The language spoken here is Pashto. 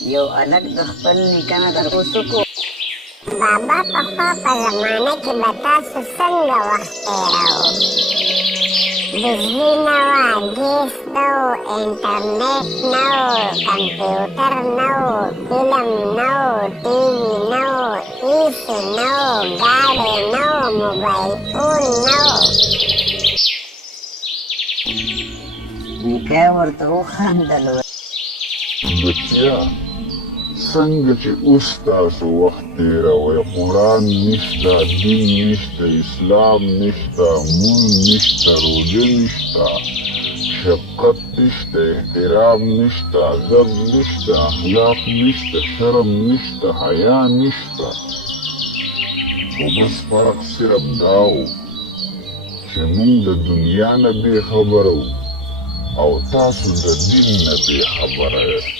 یو الګ د خپل نیکه در اوسکو. بابا پخوا په زمانه کې به تاسو څنګه وخت تېراوه؟ بجلي نه وه، ګیس نه و، انټرنیټ نه و، کمپیوټر نه و، فلم نه و، ټي وي نه و، ایسي نه و، ګاډی نه و، موبایل فون نه و. نیکه ورته وخندل. بچیا څنګه چې اوس تاسو وخت تېروئ، قرآن نشته، دین نشته، اسلام نشته، مونځ نشته، روژه نشته، شفقت نشته، احترام نشته، ادب نشته، اخلاق نشته، شرم نشته، حیا نشته. خو بس فرق صرف دا و چې مونږ د دنیا نه بې خبره او تاسو د دین نه بې خبره یاست.